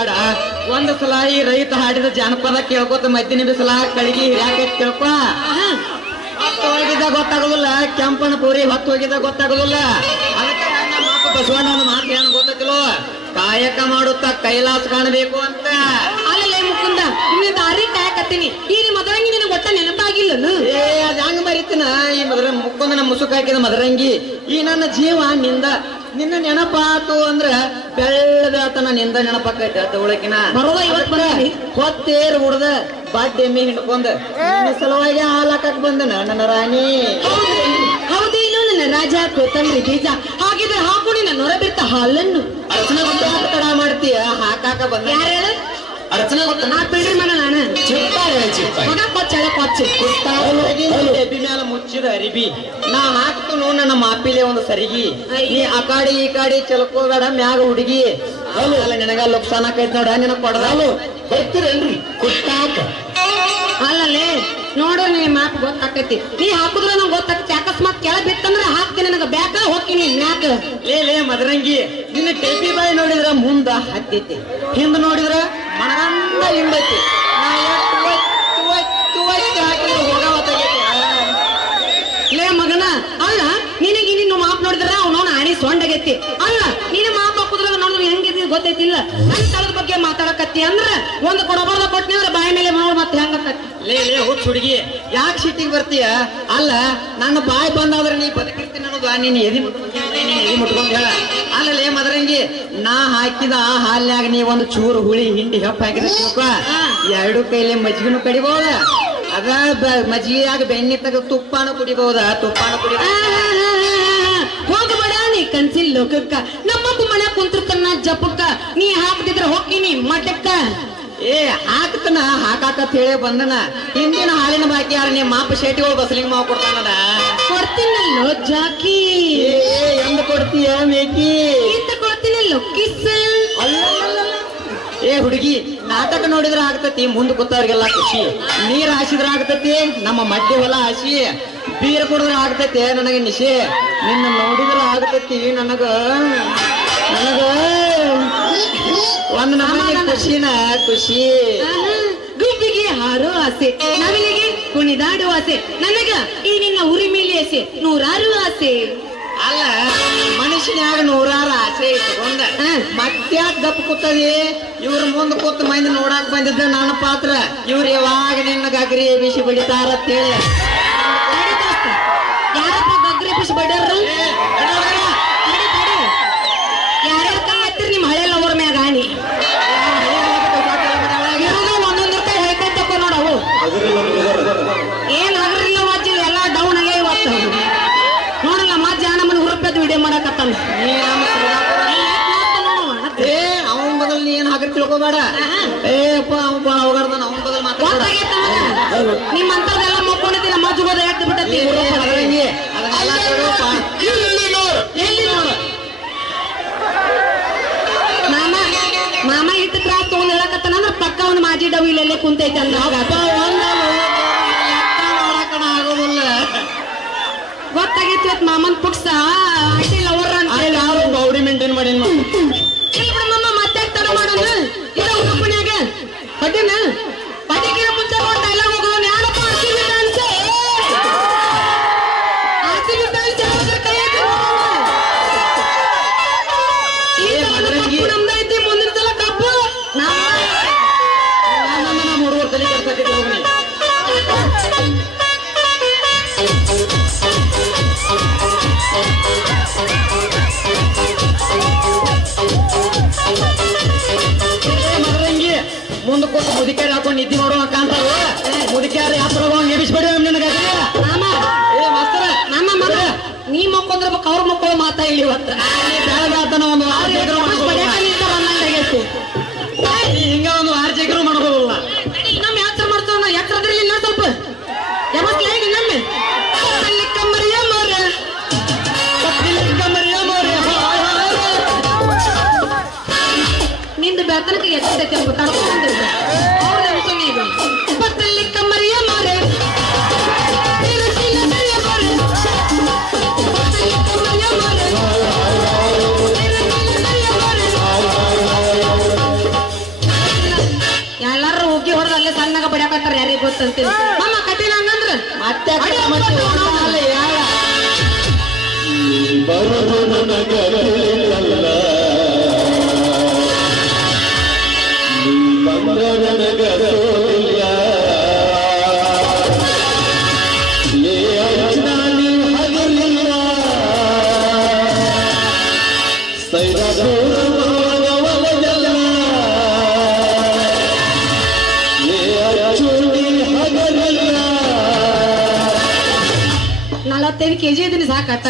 ಬೇಡ. ಒಂದು ಸಲ ಈ ರೈತ ಹಾಡಿದ ಜಾನಪದ ಕೇಳ್ಕೊತ ಮದ್ದಿನ ಬಿಸಿಲ ಕಳಿಗಿ ಯಾಕೆ ಕೇಳ್ಕೊ. ಹೊತ್ತು ಹೋಗಿದ್ದ ಗೊತ್ತಾಗೋದಿಲ್ಲ, ಕೆಂಪನ ಪೂರಿ ಹೊತ್ತು ಹೋಗಿದ್ದ ಗೊತ್ತಾಗೋದಿಲ್ಲ. ಅದಕ್ಕೆ ನನ್ನ ಮಾತು ಬಸವಣ್ಣನ ಮಾತು ಏನು ಗೊತ್ತಿಲ್ಲೋ, ಕಾಯಕ ಮಾಡುತ್ತಾ ಕೈಲಾಸ ಕಾಣಬೇಕು ಅಂತ. ಅಲ್ಲೇ ಮುಕುಂದ ನಿನ್ನ ದಾರಿ ಕಾಯಕತ್ತೀನಿ. ಈ ಮದರಂಗಿ ನಿನಗೆ ಒಟ್ಟ ನೆನಪಾಗಿಲ್ಲನು? ಅದ್ ಹೆಂಗ್ ಮರಿತೀನ? ಈ ಮುಕ್ಕಂದನ ಮುಸುಕ ಹಾಕಿದ ಮದರಂಗಿ ಈ ನನ್ನ ಜೀವ ನಿನ್ನ ನೆನಪಾತು ಅಂದ್ರ ಬೆಳ್ಳದಾತನ ನಿಂದ ನೆನಪಾಕೈತೆ ತಗೊಳಕಿನ ಬರೋದ ಇವತ್ ಬಂದಿ ಹೊತ್ತೇರ್ ಹುಡ್ದ ಬಾಡ್ ಎಮ್ಮಿ ಹಿಂಡ್ಕೊಂಡ ನಿನ್ನ ಸಲುವಾಗಿ ಹಾಲಾಕಕ್ ಬಂದನ ನನ್ನ ರಾಣಿ. ಹೌದೇನು ನನ್ನ ರಾಜ ಕೊತ್ತಂಬರಿ ಬೀಜ ಹಾಗಿದ್ರೆ ಹಾಕು ನಿನ್ನ ನೊರ ಬಿತ್ತ ಹಾಲನ್ನು. ಅರ್ಚನೆ ಗೊತ್ತ ತಡ ಮಾಡ್ತೀಯ ಹಾಕಾಕ ಬಂದ. ಯಾರು ಹೇಳು? ಅರ್ಚನೆ ಗೊತ್ತ ನಾ ಬಿಡ್ರಿ ಮನ ನಾನು ಮಗ ಕೊಚ್ಚಳ ಕೊಚ್ಚಿ ಎಬ್ಬಿ ಮ್ಯಾಲ ಮುಚ್ಚಿದ ಅರಿಬಿ ನಾ ಹಾಕ್ತನು ನನ್ನ ಮಾಪಿಲೆ ಒಂದು ಸರಿಗಿ. ನೀ ಆ ಕಾಡಿ ಈ ಕಾಡಿ ಚಲ್ಕೋಬೇಡ ಮ್ಯಾಗ ಹುಡುಗಿ. ಅಲ್ಲ ನಿನಗ ಲುಕ್ಸಾನ್ ಆಕೈತ್ ನೋಡ ನಿನಗ ಕೊಡದಾಲು ಬರ್ತೀರೇನ್ರಿ ಕುಟ್ಟಾಕ. ಅಲ್ಲಲ್ಲೇ ನೋಡು ನೀ ಮಾತು ಗೊತ್ತಾಕೈತಿ. ನೀ ಹಾಕುದ್ರ ನಂಗೆ ಗೊತ್ತಾಕತಿ. ಅಕಸ್ಮಾತ್ ಕೆಳ ಬಿತ್ತಂದ್ರ ಹಾಕ್ತೀನಿ ನನಗ ಬ್ಯಾಕ ಹೋಗ್ತೀನಿ ಮ್ಯಾಕ. ಲೇ ಮದರಂಗಿ ನಿನ್ನ ಟೇಪಿ ಬಾಯಿ ನೋಡಿದ್ರ ಮುಂದ ಹತ್ತೈತಿ, ಹಿಂದ ನೋಡಿದ್ರ ಮಣಗಂಡ ಹಿಂದೈತಿ. ನಾ ಹಾಕಿದ್ರೆ ಹೋಗವತ್ತಾಗೈತಿ. ಲೇ ಮಗನ ಅಲ್ಲ ನಿನಗೆ ನಿನ್ನ ಮಾಪ್ ನೋಡಿದ್ರ ಅವ್ನವ್ನ ಆಣಿ ಸೊಂಡಗೈತಿ. ಅಲ್ಲ ನೀನು ಮಾಪ್ ಹಾಕುದ್ರ ನೋಡಿದ್ರೆ ಹೆಂಗಿದ್ ಗೊತ್ತೈತಿಲ್ಲ. ನನ್ ಸ್ಥಳದ ಬಗ್ಗೆ ಮಾತಾಡಕತ್ತಿ ಅಂದ್ರ ಒಂದು ಕೊಡಬಾರ್ದ ಕೊಟ್ಟನಿ ಅಂದ್ರ ಬಾಯಿ ಮೇಲೆ ನೋಡ್ ಮತ್ತೆ ಹೆಂಗಕತ್ತಿ. ಲೇ ಹುಚ್ಚ ಹುಡುಗಿ ಯಾಕೆ ಸಿಟ್ಟಿಗೆ ಬರ್ತೀಯ? ಅಲ್ಲ ನನ್ನ ಬಾಯಿ ಬಂದಾದ್ರೆ ನೀ ಬದುಕಿರ್ತೀನಿ ಅನ್ನೋದು ನೀನ್ ಎದಿ ಮುಟ್ಕೊಂಡ್ ಹೇಳ. ಅಲ್ಲ ಲೇ ಮದರಂಗಿ ನಾ ಹಾಕಿದ ಆ ಹಾಲ್ನ್ಯಾಗ ನೀ ಒಂದು ಚೂರು ಹುಳಿ ಹಿಂಡಿ ಹೆಪ್ಪ ಹಾಕಿದ್ರೆ ಎರಡು ಕೈಲಿ ಮಜ್ಜಿಗೆನು ಕಡಿಬಹುದ. ಅದ ಮಜ್ಜಿಗೆಯಾಗ ಬೆಣ್ಣೆ ತೆಗೆದು ತುಪ್ಪಾನು ಕುಡಿಬಹುದ. ಹೋಗಬೇಡ ನೀ ಕನ್ಸಿಲ್ ಲೋಕಕ್ಕ. ನಮ್ಮಪ್ಪ ಮನೆ ಕುಂತಿರ್ತಾನ ಜಪಕ್ಕ. ನೀ ಹಾಕ್ತಿದ್ರ ಹೋಗ್ತೀನಿ ಮಠಕ್ಕ. ಹಾಕ್ತನ ಹಾಕಾಕತ್ ಹೇಳಿ ಬಂದನ. ಹಿಂದಿನ ಹಾಲಿನ ಬಾಕಿ ಯಾರ ನೀ ಮಾಪ ಶೇಟಿಗಳು ಬಸಲಿಂಗ್ ಮಾವು ಕೊಡ್ತಾನದ. ಕೊಡ್ತೀನಲ್ಲೋ ಜಾಕಿ. ಎಂದ ಕೊಡ್ತೀಯ ಮೇಕಿ? ಇಂತ ಕೊಡ್ತೀನಲ್ಲೋ ಕಿಸ್. ಹುಡುಗಿ ನಾಟಕ ನೋಡಿದ್ರ ಆಗ್ತತಿ, ಮುಂದ್ ಕೂತವ್ರಿಗೆಲ್ಲ ಖುಷಿ. ನೀರ್ ಹಾಸಿದ್ರ ಆಗ್ತತಿ, ನಮ್ಮ ಮಡ್ಡಿ ಹೊಲ ಹಾಸಿ. ಬೀರ್ ಕುಡಿದ್ರ ಆಗ್ತತಿ ನನಗೆ ನಿಶೆ. ನಿನ್ನ ನೋಡಿದ್ರ ಆಗ್ತತಿ ನನಗ ಒಂದ್ ನಮಗೆ ಖುಷಿ. ಗುಬ್ಬಿಗೆ ಹಾರೋ ಆಸೆ, ನವಿಲಿಗೆ ಕುಣಿದಾಡುವ ಆಸೆ, ನನಗ ಈ ನಿನ್ನ ಉರಿ ಮೇಲೆ ಆಸೆ, ನೂರಾರು ಆಸೆ. ಅಲ್ಲ ಮನುಷ್ಯನ್ಯಾಗ ನೂರಾರು ಆಸೆ ಇಟ್ಕೊಂಡ ಮತ್ತ್ಯಾಕ್ ದಪ್ಪ ಕೂತದಿ? ಇವ್ರ ಮುಂದ್ ಕೂತ್ ಮಂದಿ ನೋಡಾಕ್ ಬಂದಿದ್ದ ನನ್ನ ಪಾತ್ರ. ಇವ್ರು ಯಾವಾಗ ನಿನ್ನ ಗಗ್ರಿ ಬಿಸಿ ಬಡಿತಾರತ್ತೇಳಿ. ಯಾರಪ್ಪ ಗಗ್ರಿ ಬಿಸಿ ಬಡ್ಯಾರ? ಯಾರ್ಯಾರ ಕೈ ಹತ್ತಿರ ನಿಮ್ ಹಳೆ ಲವರ್ ಮ್ಯಾಗ ಆಣಿ ಒಂದೊಂದ್ ರೂಪಾಯಿ ಹೇಳ್ಕೊಂಡ್ ತಕೋ ನೋಡವು. ಏನ್ ಅದ್ರಿಲ್ಲ ವಾಜಿ ಎಲ್ಲ ಡೌನ್ ಆಗೇ ಇವತ್ತು ನೋಡಲ್ಲ. ಮಾಜಿ ನಮ್ಮನ್ನ ಹುರುಪೆದ್ ವಿಡಿಯೋ ಮಾಡಕತ್ತಾನ. ಅವನ್ ಬದಲ್ ನೀ ಏನ್ ಹಾಕಿ ತಿಳ್ಕೊಬೇಡ. ಹೋಗಾರ್ದಾನ ಅವನ್ ಬದಲ್ ಮಾತಾಡ. ನಿಮ್ಮಂತದೆಲ್ಲ ಮಕ್ಕೊಂಡಿದ್ದಿಲ್ಲ ಮಜ್ಜುಗೋದ ಎದ್ದು ಬಿಟ್ಟತಿ. ಮಾಮ ಇಟ್ಟು ತ್ರಾಸ್ ತಗೊಂಡ್ ಹೇಳಕತ್ತಾನ ಅಂದ್ರ ಪಕ್ಕ ಅವ್ನ ಮಾಜಿ ಡವ್ ಇಲ್ಲೆಲ್ಲೇ ಕುಂತೈತೆ ಅಂದ. ಆಗೋದಿಲ್ಲ ಗೊತ್ತಾಗೈತಿ ಇವತ್ ಮಾಮನ್ ಪುಕ್ಸ ಆಂಟಿ ಲವರ್ ಅಂತ ಹೇಳಿ ಯಾರು ಬೌಡಿ ಮೇಂಟೈನ್ ಮಾಡಿ ಮಾಮ ಮತ್ತೆ ತಡ ಮಾಡೋಣ. ಇದ ಉಪನ್ಯಾಗ ಪಟ್ಟಿನ ಪಟ್ಟಿಗಿನ ಮುಂಚೆ ಒಂದು ಡೈಲಾಗ್ ಹೋಗೋಣ. ಯಾರಪ್ಪ ಆರ್ಸಿಬಿ ಫ್ಯಾನ್ಸ್? ಆರ್ಸಿಬಿ ಫ್ಯಾನ್ಸ್ ಯಾವ್ದ್ರ ಕೈ ನಮ್ದೈತಿ. ಮುಂದಿನ ಸಲ ಕಪ್ಪು ಮೂರುವರೆ ತಲೆ ಕೆಲಸ ಹೋಗಿ. ಮದರಂಗಿ ಮುಂದೆ ಕೂತು ಮುದಿಕಾರಿ ಹಾಕೊಂಡು ನಿದ್ದೆ ಮಾಡುವ ಕಾಂತಾವ. ಮುದಿಕಾರಿ ಹತ್ರ ಎಬಿಸ್ಬೇಡಿ ನಿನಗ. ಮಾಸ್ತರ ನಮ್ಮ ಮಗ ನೀ ಮಕ್ಕೊಂದ್ರ ಅವ್ರ ಮಕ್ಕಳು ಮಾತಾ ಇಲ್ಲಿ ಇವತ್ತು ಬೆಳಗಾತನ ಒಂದು ಹಿಂಗ ಒಂದು ಆರ್ಜೆಗರು ಮಾಡ್ಬೋದಲ್ಲ. ನಮ್ಮ ಯಾತ್ರ ಮಾಡ್ತಾವ ಯಾತ್ರದ್ರಲ್ಲಿ ಇಲ್ಲ ಸ್ವಲ್ಪ ಯಾವತ್ತು ಹೇಗೆ ನಮ್ಮ ಕಮ್ಮರಿಯ ಮೋರ ನಿಂದು ಬೆಳತನಕ್ಕೆ ಎತ್ತೈತೆ ಅಂತ ತಡ್ಕೊಂಡಿದ್ದೆ ಅವ್ರದ್ದು ಈಗ ಪತ್ತಲ್ಲಿ ಕಮ್ಮರಿಯ ಮಾರೆ ಕಟ್ಟಿನ ಮಾಮ ಕಟ್ಟಿನ ಹಂಗಂದ್ರ ಮತ್ತೆ ಬರುವುದು ನನಗ ತಿಳಿಯಲ್ಲ, ನೀ ಬಂದ ನನಗ ಸೋಲಿಲ್ಲ. ಏ ಅಜ್ಜ ನೀ ಹಗಲಿಲ್ಲ, ಸೈದ ಒಲಗಲ್ಲ. ಏ ಅಜ್ಜು ನೀ ಹಗಲಿಲ್ಲ, 45 kg ಇದೀನಿ ಸಾಕಟ್ಟ.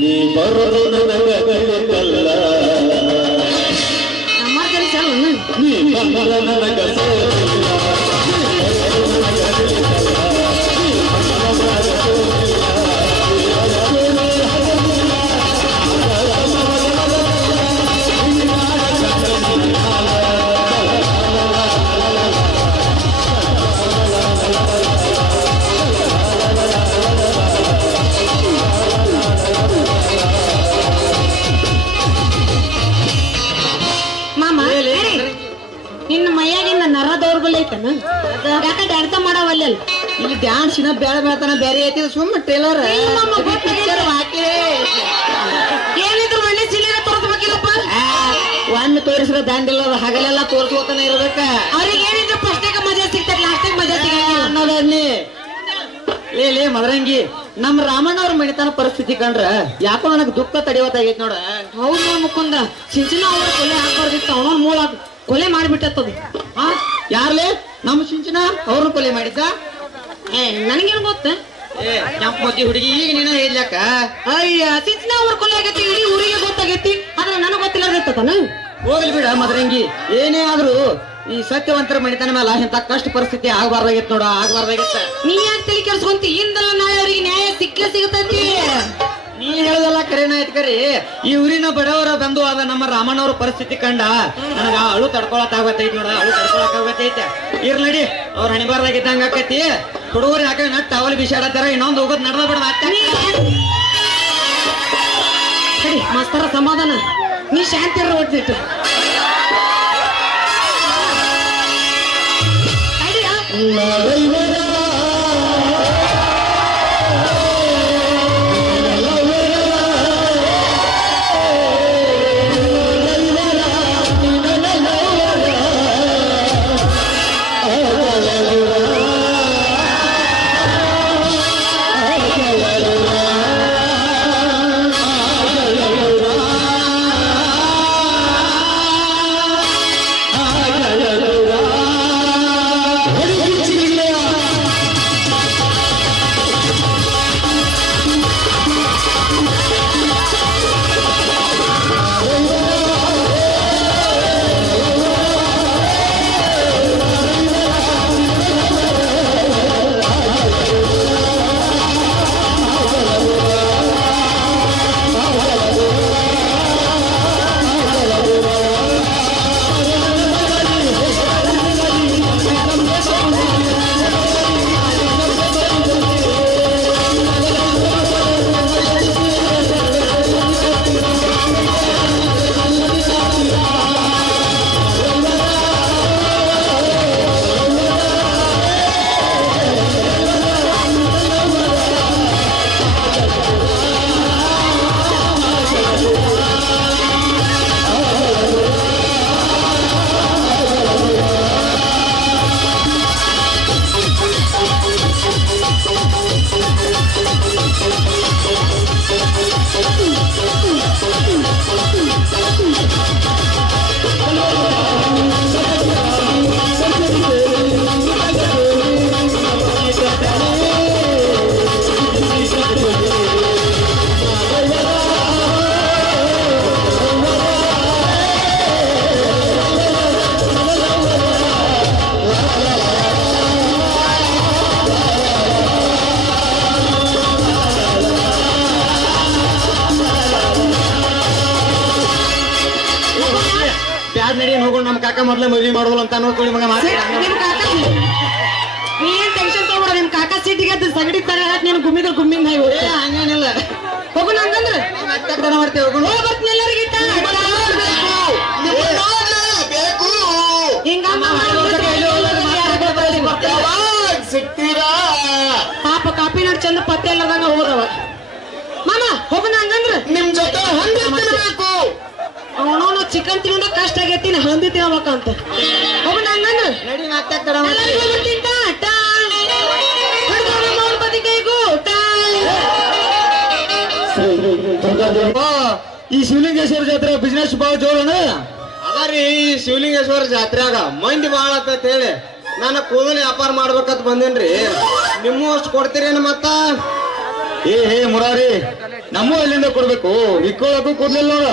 ನೀ ಬರೋದು ನನಗ ತಿಳಿಯಲ್ಲ, ನೀ ಬಂದ ನನಗ ಸೋಲಿಲ್ಲ. ನಿನ್ನ ಮೈಯಾಗಿಂದ ನರ ದೌರ್ಬಲ್ಯ ಐತನ ಯಾಕ ಡ್ಯಾನ್ಸ ಮಾಡವಲ್ಲ ಇಲ್ಲಿ ಡ್ಯಾನ್ಸಿನ ಬೇಡ ಬೇಡತನ ಬೇರೆ ಐತಿ, ಸುಮ್ಮನೆ ಟ್ರೇಲರ್ ಏನಿದ್ರು ಒಳ್ಳೆ ಸಿಲಿನ ತೋರಿಸ್ಬೇಕಿಲ್ಲಪ್ಪ. ಒಮ್ಮೆ ತೋರಿಸಿದ್ರೆ ದಾಂಡಿಲ್ಲ, ಹಗಲೆಲ್ಲ ತೋರಿಸ್ಕೋತಾನೆ ಇರ್ಬೇಕ. ಅವ್ರಿಗೆ ಏನಿದ್ರು ಫಸ್ಟಿಗೆ ಮಜಾ ಸಿಗ್ತದೆ, ಲಾಸ್ಟಿಗೆ ಮಜಾ ಸಿಗಲ್ಲ ಅನ್ನೋದನ್ನಿ. ಲೇ ಮದರಂಗಿ, ನಮ್ಮ ರಾಮಣ್ಣ ಅವ್ರ ಮಣಿತನ ಪರಿಸ್ಥಿತಿ ಕಂಡ್ರ ಯಾಕೋ ನನಗ್ ದುಃಖ ತಡೆಯೋತಾಗೈತಿ ನೋಡ. ಹೌದು ಮುಕುಂದ, ಸಿಂಚನ ಅವ್ರ ಕೊಲೆ ಹಾಕೋದಿತ್ತು, ಅವನೊಂದ್ ಮೂಲ ಕೊಲೆ ಮಾಡಿಬಿಟ್ಟತ್ತದು. ಯಾರ್ಲೇ? ನಮ್ಮ ಸಿಂಚನ ಅವ್ರನ್ನ ಕೊಲೆ ಮಾಡಿದ್ದ? ನನಗೇನು ಗೊತ್ತ? ಕೆಂಪ ಮತಿ ಹುಡುಗಿ ಈಗ ನೀನ ಹೇಳ್ಯಾಕ? ಅಯ್ಯ, ಸಿಂಚನ ಅವ್ರ ಕೊಲೆ ಆಗೈತಿ, ಇಡೀ ಊರಿಗೆ ಗೊತ್ತಾಗೈತಿ, ಆದ್ರೆ ನನಗ್ ಗೊತ್ತಿಲ್ಲ. ಹೋಗ್ಲಿ ಬಿಡ ಮದರಂಗಿ, ಏನೇ ಆದ್ರೂ ಈ ಸತ್ಯವಂತರ ಮಣಿತನ ಮೇಲೆ ಇಂತ ಕಷ್ಟ ಪರಿಸ್ಥಿತಿ ಆಗ್ಬಾರ್ದಾಗಿತ್ತು ನೋಡ, ಆಗ್ಬಾರ್ದಾಗಿತ್ತ. ನೀ ಯಾಕೆ ತಲೆ ಕೆಡ್ಸ್ಕೊಂತಿ? ಇಂದಲ್ಲ ನಾಳೆ ಅವ್ರಿಗೆ ನ್ಯಾಯ ಸಿಕ್ಕೇ ಸಿಗತೈತಿ. ನೀ ಹೇಳದಲ್ಲ ಕರೆನ ಐತ್ ಕರಿ. ಈ ಊರಿನ ಬಡವರ ಬಂಧು ಆದ ನಮ್ಮ ರಾಮಣ್ಣವ್ರ ಪರಿಸ್ಥಿತಿ ಕಂಡ ನನಗ ಅಳು ತಡ್ಕೊಳಕ್ ಆಗತೈತಿ ನೋಡ, ಅಳು ತಡ್ಕೊಳಕ್ ಆಗತೈತೆ. ಇರ್ಲಡಿ, ಅವ್ರ ಹಣಿಬಾರ್ದಾಗಿದ್ದಂಗ ಆಕೈತಿ. ಹುಡುಗರು ಯಾಕೆ ನಟ್ ಟವಲ್ ಬಿಸಾಡತ್ತಾರ, ಇನ್ನೊಂದು ಹೋಗೋದ್ ನಡ್ದ ಬಿಡ. ಸರಿ ಮಾಸ್ತರ, ಸಮಾಧಾನ, ನೀ ಶಾಂತಿ ಓದ್ತಿಟ್ಟು. ತಗೊಂಡು ನಮ್ಮ ಕಾಕ ಮೊದ್ಲೇ ಮದ್ವಿ ಮಾಡೋಲ್ಲ ಅಂತ ಅನ್ನೋದು ಮಗ ಮಾತಾಡಿ ನಿಮ್ ಕಾಕ ನೀ ಏನ್ ಟೆನ್ಷನ್ ತಗೋಬೇಡ ನಿಮ್ ಕಾಕ ಸೀಟಿಗೆ ಅದು ಸಗಡಿ ತರ ನೀನು ಗುಮ್ಮಿದ್ರ ಗುಮ್ಮಿಂದ ಹಂಗೇನಿಲ್ಲ ಹೋಗೋಣ ಹಂಗಂದ್ರೆ ಮತ್ತೆ ಮಾಡ್ತೇವೆ ಹೋಗೋಣ ಬರ್ತೀನಿ ಎಲ್ಲರಿಗೆ ಹಿಂಗ ಸಿಗ್ತೀರಾ ಪಾಪ ಕಾಪಿ ನೋಡಿ ಚಂದ ಪತ್ತೆ ಇಲ್ಲದಂಗ ಹೋದವ ಮಾಮ ಹೋಗೋಣ ಹಂಗಂದ್ರೆ ನಿಮ್ ಜೊತೆ ಹಂದಿ ತಿನ್ಬೇಕು ಅವನು ಚಿಕನ್ ತಿನ್ನೋದ ಕಷ್ಟ ಆಗೈತಿ ನಾ ಹಂದಿ ತಿನ್ಬೇಕಂತ ಹೋಗೋಣ ಹಂಗಂದ್ರೆ ನಡಿ ಮತ್ತೆ ತಡ ಮಾಡ್ತೇವೆ ಈ ಶಿವಲಿಂಗೇಶ್ವರ ಜಾತ್ರೆ ಬಿಸ್ನೆಸ್ ಬಾಳ ಜೋರನ ಅದರಿ ಈ ಶಿವಲಿಂಗೇಶ್ವರ ಜಾತ್ರೆಯಾಗ ಮಂದಿ ಬಾಳ ಅಂತ ಹೇಳಿ ನಾನು ಕೂದಲು ವ್ಯಾಪಾರ ಮಾಡ್ಬೇಕಂತ ಬಂದೇನ್ರಿ ನಿಮ್ಮ ಅಷ್ಟು ಕೊಡ್ತೀರೇನು ಮತ್ತ ಹೇ ಮುರಾರಿ ನಮ್ಮ ಎಲ್ಲಿಂದ ಕೊಡ್ಬೇಕು ಇಕ್ಕೊಳ್ಳೋಕು ಕೊಡ್ಲಿಲ್ಲ ನೋಡ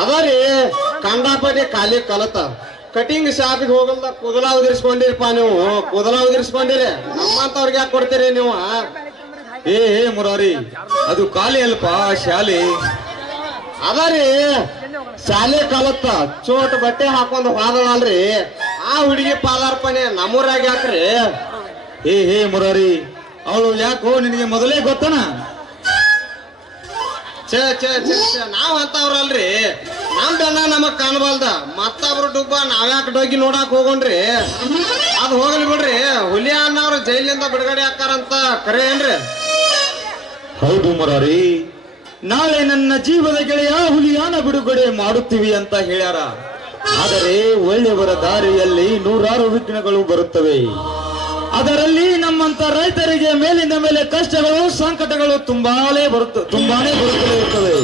ಅದರಿ ಕಂಡಾಪಟ್ಟಿ ಖಾಲಿ ಕಲತ ಕಟಿಂಗ್ ಶಾಪಿಗೆ ಹೋಗಲ್ದ ಕೂದಲ ಉದಿರ್ಸ್ಕೊಂಡಿರಪ್ಪ ನೀವು ಕೂದಲ ಉದಿರ್ಸ್ಕೊಂಡಿರಿ ನಮ್ಮಂತವ್ರಿಗೆ ಯಾಕೆ ಕೊಡ್ತೀರಿ ನೀವು ಹೇ ಮುರಾರಿ ಅದು ಖಾಲಿ ಅಲ್ಪ ಶಾಲೆ ಅದರಿ ಶಾಲೆ ಕಲತ್ತ ಚೋಟ್ ಬಟ್ಟೆ ಹಾಕೊಂಡು ಹೋದಳಲ್ರಿ ಆ ಹುಡುಗಿ ಪಾದಾರ್ಪಣೆ ನಮ್ಮೂರಾಗ ಯಾಕ್ರಿ ಹೇ ಮುರಾರಿ ಅವಳು ಯಾಕೋ ನಿನಗೆ ಮೊದಲೇ ಗೊತ್ತನ ಛೇ ಛೇ ಛೇ ಛೇ ನಾವ್ ಅಂತವ್ರಲ್ರಿ ನಮ್ ಬೆನ್ನ ನಮಗ್ ಕಾಣಬಲ್ದ ಮತ್ತೊಬ್ರು ಡುಬ್ಬ ನಾವ್ಯಾಕೆ ಡೋಗಿ ನೋಡಾಕ್ ಹೋಗೋಣ್ರಿ ಅದ್ ಹೋಗ್ಲಿ ಬಿಡ್ರಿ ಹುಲಿ ಅನ್ನವ್ರು ಜೈಲಿಂದ ಬಿಡುಗಡೆ ಹಾಕಾರಂತ ಕರೆ ಏನ್ರಿ ಹೌದು ಮುರಾರಿ ನಾಳೆ ನನ್ನ ಜೀವದ ಗೆಳೆಯ ಹುಲಿಯಾನ ಬಿಡುಗಡೆ ಮಾಡುತ್ತೀವಿ ಅಂತ ಹೇಳ್ಯಾರ ಆದರೆ ಒಳ್ಳೆಯವರ ದಾರಿಯಲ್ಲಿ ನೂರಾರು ವಿಘ್ನಗಳು ಬರುತ್ತವೆ ಅದರಲ್ಲಿ ನಮ್ಮಂತ ರೈತರಿಗೆ ಮೇಲಿಂದ ಮೇಲೆ ಕಷ್ಟಗಳು ಸಂಕಟಗಳು ತುಂಬಾನೇ ಬರುತ್ತಲೇ ಇರ್ತವೆ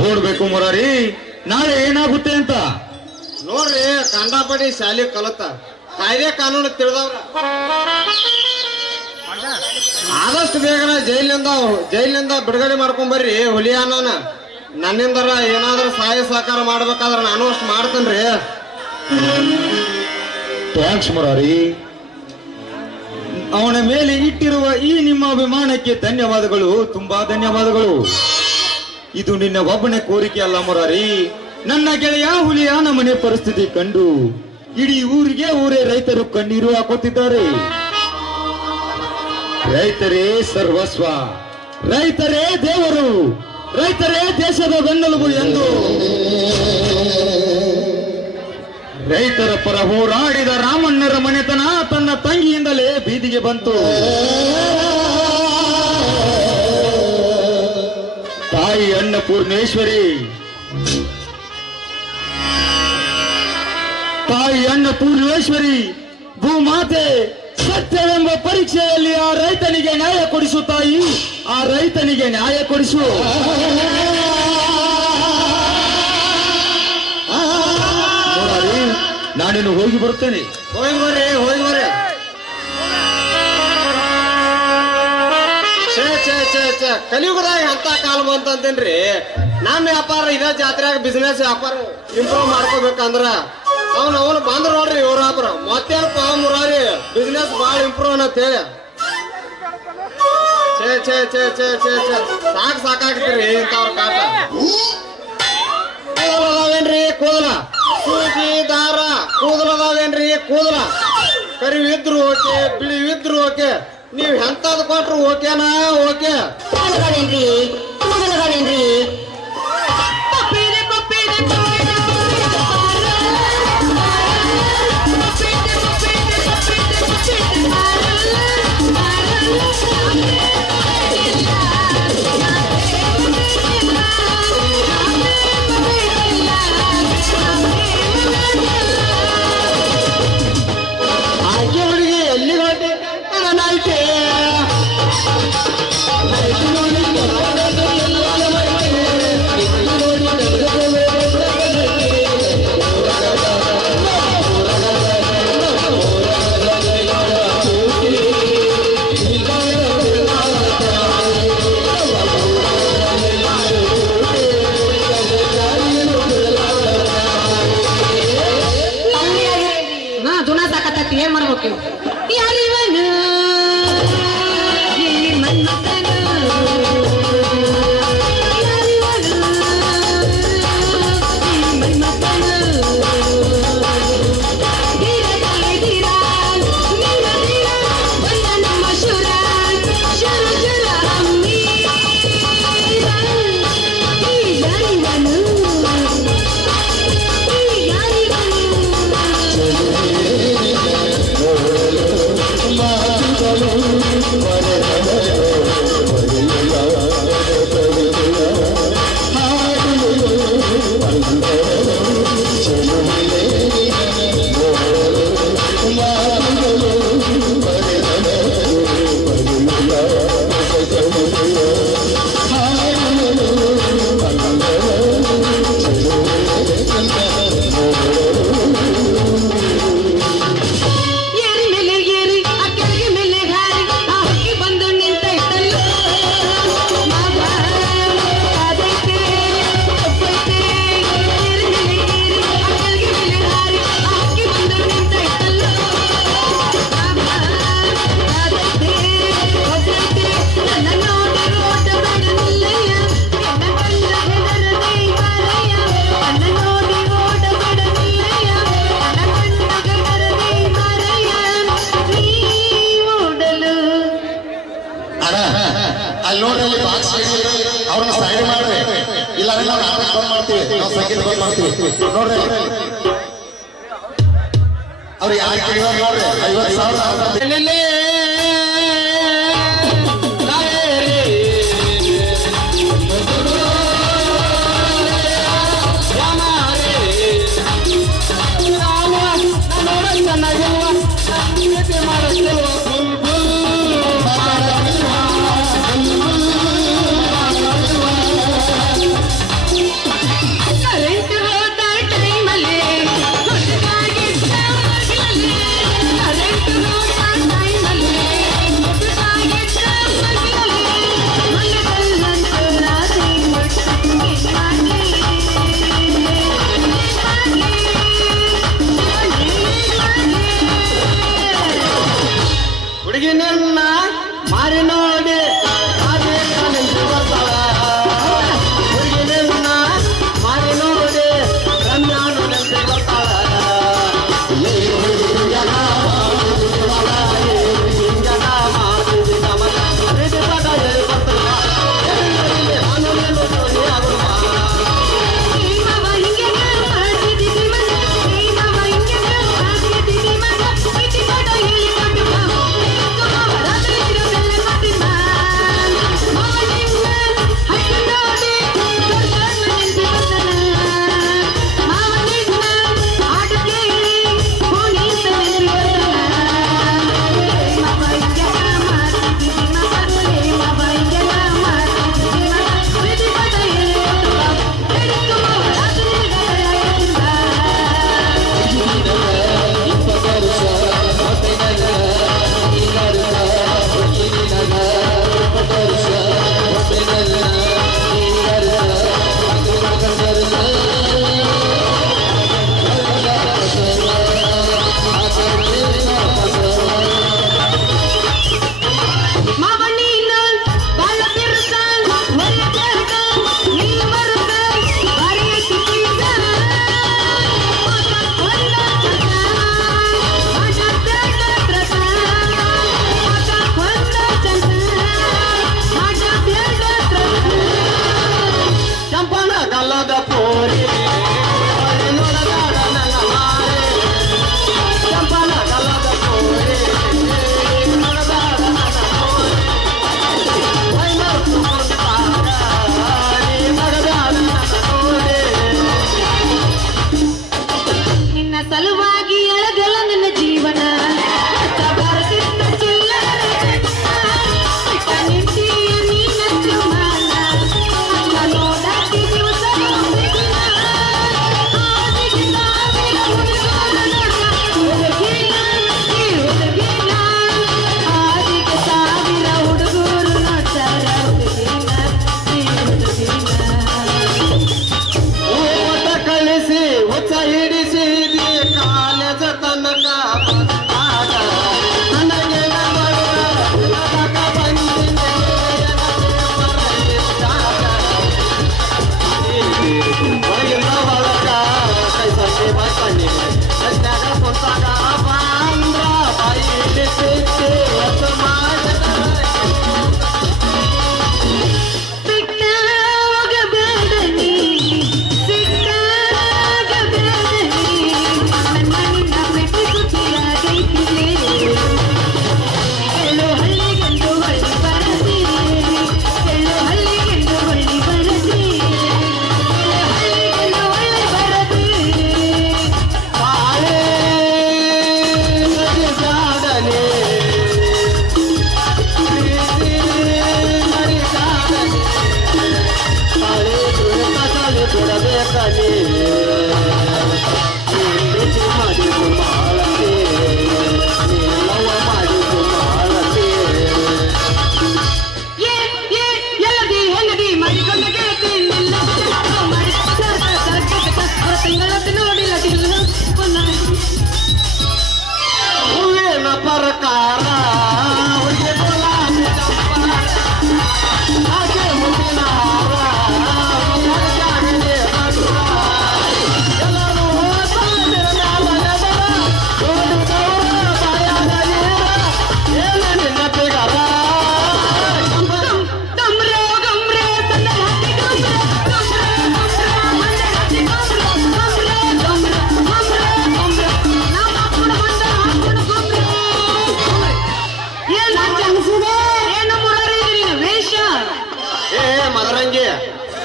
ನೋಡ್ಬೇಕು ಮುರಾರಿ ನಾಳೆ ಏನಾಗುತ್ತೆ ಅಂತ ನೋಡ್ರಿ ಕಂಡಾಪಡಿ ಶಾಲೆ ಕಲತ ಕಾಯ್ದೆ ಕಾನೂನು ತಿಳಿದವ್ರ ಆದಷ್ಟು ಬೇಗನ ಜೈಲಿನಿಂದ ಬಿಡುಗಡೆ ಮಾಡ್ಕೊಂಡ್ ಬರ್ರಿ ಹುಲಿಯಾನ ನನ್ನಿಂದರ ಏನಾದ್ರೂ ಸಹಾಯ ಸಹಕಾರ ಮಾಡ್ಬೇಕಾದ್ರ ನಾನು ಅಷ್ಟು ಮಾಡ್ತೇನ್ರಿ ಥ್ಯಾಂಕ್ಸ್ ಮುರಾರಿ ಅವನ ಮೇಲೆ ಇಟ್ಟಿರುವ ಈ ನಿಮ್ಮ ಅಭಿಮಾನಕ್ಕೆ ಧನ್ಯವಾದಗಳು, ತುಂಬಾ ಧನ್ಯವಾದಗಳು. ಇದು ನಿನ್ನ ಒಬ್ಬನೇ ಕೋರಿಕೆ ಅಲ್ಲ ಮುರಾರಿ, ನನ್ನ ಗೆಳೆಯ ಹುಲಿಯಾನ ಮನೆ ಪರಿಸ್ಥಿತಿ ಕಂಡು ಇಡೀ ಊರೇ ರೈತರು ಕಣ್ಣೀರು ಹಾಕುತ್ತಿದ್ದಾರೆ. ರೈತರೇ ಸರ್ವಸ್ವ, ರೈತರೇ ದೇವರು, ರೈತರೇ ದೇಶದ ಬೆನ್ನೆಲುಬು ಎಂದು ರೈತರ ಪರ ಹೋರಾಡಿದ ರಾಮಣ್ಣರ ಮನೆತನ ತನ್ನ ತಂಗಿಯಿಂದಲೇ ಬೀದಿಗೆ ಬಂತು. ತಾಯಿ ಅನ್ನಪೂರ್ಣೇಶ್ವರಿ, ತಾಯಿ ಅನ್ನಪೂರ್ಣೇಶ್ವರಿ ಭೂಮಾತೆ ಸತ್ಯವೆಂಬ ಪರೀಕ್ಷೆಯಲ್ಲಿ ಆ ರೈತನಿಗೆ ನ್ಯಾಯ ಕೊಡಿಸು ತಾಯಿ, ಆ ರೈತನಿಗೆ ನ್ಯಾಯ ಕೊಡಿಸು. ನಾನಿನ್ನು ಹೋಗಿ ಬರುತ್ತೇನೆ. ಹೋಗಿ ಬರ್ರಿ. ಕಲಿಯುಗದಾಗ ಅಂತ ಕಾಲ ಬಂತಂತೇನ್ರಿ. ನಮ್ಮ ವ್ಯಾಪಾರ ಇದೇ ಜಾತ್ರೆಯಾಗ ಬಿಸ್ನೆಸ್ ವ್ಯಾಪಾರ ಇಂಪ್ರೂವ್ ಮಾಡ್ಕೋಬೇಕಂದ್ರ ಅವನು ಬಂದ್ರ ನೋಡ್ರಿ ಇವ್ರ ವ್ಯಾಪಾರ ಮತ್ತೇನಪ್ಪ ಮುರಾರಿ ಬಿಸ್ನೆಸ್ ಬಾಳ ಇಂಪ್ರೂವ್ ಅನ್ನತ್ ಹೇಳಿ ಸಾಕಾಗ್ತೀರಿ ಇಂಥವ್ರ ಕಾಟ. ಕೂದಲದಾವೇನ್ರಿ ಕೂದಲ, ಸೂಜಿ ದಾರ ಕೂದಲದಾವೇನ್ರಿ ಕೂದಲ, ಕರಿವಿದ್ರು ಓಕೆ, ಬಿಳಿವಿದ್ರು ಓಕೆ, ನೀವ್ ಎಂತದ್ ಕೊಟ್ರು ಓಕೆನಾ ಓಕೆ. ಆಕೆ ಹುಡುಗಿ ಎಲ್ಲಿ ಹೊರಟೆ ನೈಟೆ ಏರಿ ಮೇಲೆ ಏರಿ ಅಕ್ಕರಿಗೆ ಮೇಲೆ ಹಾರಿ ಆ ಹಕ್ಕಿ ಬಂದು ನಿಂತೈತಲ್ಲ ಮಗ ಅದೈತೆ ಒಬ್ಬೈತೆ ಏರಿ ಮೇಲೆ ಏರಿ ಅಕ್ಕರಿಗೆ ಮೇಲೆ ಹಾರಿ ಆ ಹಕ್ಕಿ ಬಂದು ನಿಂತೈತಲ್ಲ ಮಗ ಅದೈತೆ ಒಬ್ಬೈತೆ ನನ್ನ ನೋಡಿ ರೋಟ ಬಿಡಲಿಲ್ಲಯ್ಯ ನನ್ನ ಕಂಡ ಹೆದರದೆ ಮಾರಯ್ಯ ನನ್ನ ನೋಡಿ ರೋಟ ಬಿಡಲಿಲ್ಲಯ್ಯ ನನ್ನ ಕಂಡ ಹೆದರದೆ ಮಾರಯ್ಯ ನೀ ಓಡಲು ಅಣ್ಣ ಅಲ್ಲಿ ನೋಡ್ರಿ ಅಲ್ಲಿ ಬಾಕ್ಸ್ ಅವ್ರನ್ನ ಸೈಡ್ ಮಾಡ್ರಿ ಇಲ್ಲ ಅಂದ್ರೆ ನಾವು ನಾಟಕ ಬಂದ್ ಮಾಡ್ತೀವಿ ನಾವು ಸಂಗೀತ ಬಂದ್ ಮಾಡ್ತೀವಿ ನೋಡ್ರಿ ಅವ್ರು ಯಾರು ಕೇಳಿದಾರ ನೋಡ್ರಿ 50,000 ಕರೆಂಟ್ ಹೋದ ಟೈಮಲ್ಲಿ ಹೊಸದಾಗಿದ್ದ ಮಗಿಲಲ್ಲಿ ಕರೆಂಟ್ ಹೋದ ಟೈಮಲ್ಲಿ ಹೊಸದಾಗಿದ್ದ ಮಗಿಲಲ್ಲಿ ಮನದಲ್ಲಂತೂ ರಾತ್ರಿ ಹುಡುಗಿ ನನ್ನ ಮಾರಿ ನೋಡಿ ಹುಡುಗಿ ನನ್ನ ಮಾರಿ ನೋಡಿ ರಮ್ಯಾನು ನೆನಪಿ ಬರ್ತಾಳ ಹೇಳಿ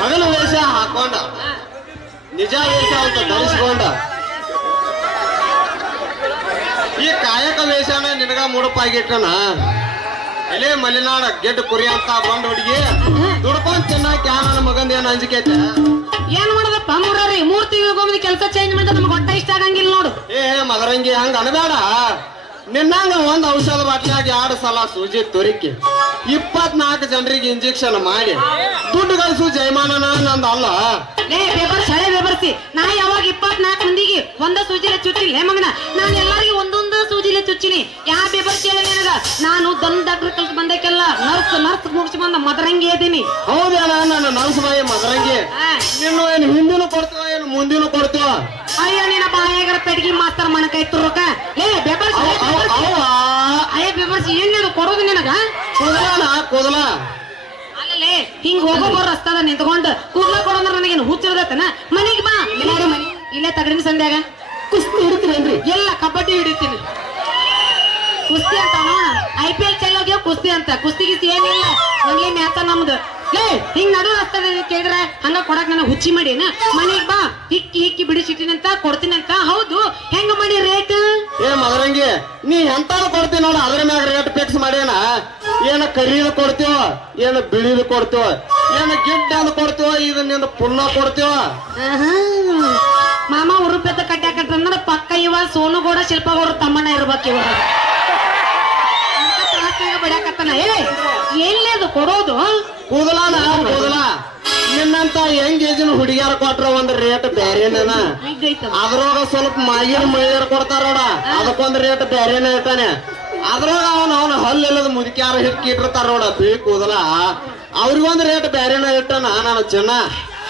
ಹಗಲು ವೇಷ ಹಾಕೊಂಡ ನಿಜ ವೇಷ ಅಂತ ಧರಿಸಿಕೊಂಡ ಈ ಕಾಯಕ ವೇಷನ ನಿನಗ ಮುಡುಪಾಗಿಟ್ಟನ ಎಲೆ ಮಲೆನಾಡ ಗೆಡ್ಡ ಕುರಿ ಅಂತ ಬಂದ್ ಹುಡುಗಿ ದುಡ್ಕೊಂಡ್ ತಿನ್ನಕ್ಕೆ ನನ್ನ ಮಗಂದ ಏನ್ ಅಂಜಿಕೆ ಐತೆ ಏನ್ ಮಾಡೋದಪ್ಪ ಮೂರ್ರಿ 3 ತಿಂಗಳಿಗೊಮ್ಮೆ ಕೆಲಸ ಚೇಂಜ್ ಮಾಡಿದ್ರೆ ನಮ್ಗೆ ಒಟ್ಟ ಇಷ್ಟ ಆಗಂಗಿಲ್ಲ ನೋಡು. ಮದರಂಗಿ ಹಂಗ ಅನ್ಬೇಡ. ನಿನ್ನಂಗ ಒಂದ್ ಔಷಧ ಬಾಟ್ಲಿಯಾಗಿ 2 ಸಲ ಸೂಜಿ ತುರಿಕಿ 24 ಜನರಿಗೆ ಇಂಜೆಕ್ಷನ್ ಮಾಡಿ ದುಡ್ಡು ಗಳಿಸು ಜಯಮಾನನ ನಂದ ಅಲ್ಲ. ಹಳೆ ಬೆಬರ್ಸಿ ನಾ ಯಾವಾಗ 24 ಮಂದಿಗೆ ಒಂದ ಸೂಜಿಲೆ ಚುಚ್ಚಿಲ್ಲ ಮಗನ, ನಾನು ಎಲ್ಲಾರಿಗೂ ಒಂದೊಂದು ಸೂಜಿಲೆ ಚುಚ್ಚಿನಿ. ಯಾವ ಬೆಬರ್ಸಿ ಹೇಳ ನನಗ? ನಾನು ದನ್ ಡಾಕ್ಟರ್ ಕಲ್ತು ಬಂದಕ್ಕೆಲ್ಲ ನರ್ಸ್ ಮುಗಿಸಿ ಬಂದ ಮದರಂಗಿ ಇದೀನಿ. ಹೌದೇನ ನಾನು ನರ್ಸ್ ಬಾಯಿ ಮದರಂಗಿ. ನಿನ್ನ ಏನು ಹಿಂದಿನೂ ಕೊಡ್ತೀವ ಏನು ಮುಂದಿನೂ ಕೊಡ್ತೀವ? ಅಯ್ಯ ನಿನ್ನ ಬಾಯಾಗರ ಪೆಡ್ಗಿ ಮಾಸ್ತರ್ ಮನ ಕೈ ತುರ್ರಕ. ಬೆಬರ್ಸಿ ಅಯ್ಯ ಬೆಬರ್ಸಿ ಏನಿದು ಕೊಡೋದು ನಿನಗ? ಕೂದಲ ಅಲ್ಲೇ ಹಿಂಗ್ ಹೋಗೋ ರಸ್ತಾದ ನಿಂತ್ಕೊಂಡು ಕೂದಲ ಕೊಡೋದ್ರ ನನಗೇನು ಹುಚ್ಚಿರದತ್ತನ? ಮನೆಗೆ ಬಾ ಇಲ್ಲೇ ತಗಡಿನ ಸಂಧ್ಯಾಗ ಕುಸ್ತಿ ಹಿಡಿತೀರೇನ್ರಿ? ಎಲ್ಲ ಕಬಡ್ಡಿ ಹಿಡಿತೀನಿ. ಕುಸ್ತಿ ಅಂತ IPL ಚೆಲ್ಲೋಗ್ಯ ಕುಸ್ತಿ ಅಂತ ಕುಸ್ತಿ ಗಿಸ್ತಿ ಏನಿಲ್ಲ ನಮ್ಗೆ ಮ್ಯಾಚ ನಮ್ದು. ಹಿಂಗ್ ನಡು ರಸ್ತಾದ ಕೇಳಿದ್ರ ಹಂಗ ಕೊಡಕ್ ನನಗೆ ಹುಚ್ಚಿ ಮಾಡೇನ? ಮನೆಗ್ ಬಾ ಹಿಕ್ಕಿ ಬಿಡಿಸಿಟ್ಟಿನಂತ ಕೊಡ್ತೀನಂತ. ಹೌದು ಹೆಂಗ ಮಾಡಿ ರೇಟ್? ಮದರಂಗಿ ನೀ ಎಂತಾರು ಕೊಡ್ತೀವಿ ನೋಡ, ಅದ್ರ ಮ್ಯಾಗ ರೇಟ್ ಫಿಕ್ಸ್ ಮಾಡ್ಯಾನ. ಏನ ಕರಿದು ಕೊಡ್ತೀವ, ಏನ ಬಿಳಿದು ಕೊಡ್ತೀವ, ಏನ ಗಿಡ್ಡ ಅಂತ ಕೊಡ್ತೀವ, ಇದನ್ನ ಪುಣ್ಣ ಕೊಡ್ತೀವ. ಮಾಮ ಉರುಪೆತ್ತ ಕಟ್ಟಾಕಂದ್ರ ಪಕ್ಕ ಇವ ಸೋನುಗೌಡ ಶಿಲ್ಪಗೌಡ ತಮ್ಮನ ಇರ್ಬೇಕ ಇವ ಬಿಡಾಕತ್ತಾನ. ಎಲ್ಲೇದು ಕೊಡೋದು? ಕೂದಲ ನಿನ್ನಂತ ಯಂಗ್ ಏಜಿನ ಹುಡುಗಿಯಾರ ಕೊಟ್ರ ಒಂದ್ ರೇಟ್ ಬೇರೆನ, ಅದ್ರೊಳಗ ಸ್ವಲ್ಪ ಮಾಗಿನ ಮಹಿಳೆಯರು ಕೊಡ್ತಾರ ನೋಡ, ಅದಕ್ಕೊಂದ್ ರೇಟ್ ಬೇರೆನ ಇರ್ತಾನೆ. ಅದ್ರೊಳಗ ಅವನ ಹಲ್ಲೆಲ್ಲದ ಮುದುಕ್ಯಾರ ಹಿಟ್ಕಿಟ್ಟಿರ್ತಾರ ನೋಡ ಬಿಳಿ ಕೂದಲ, ಅವ್ರಿಗೊಂದ್ ರೇಟ್ ಬೇರೆನ ಇಟ್ಟನ ನಾನು ಚಿನ್ನ.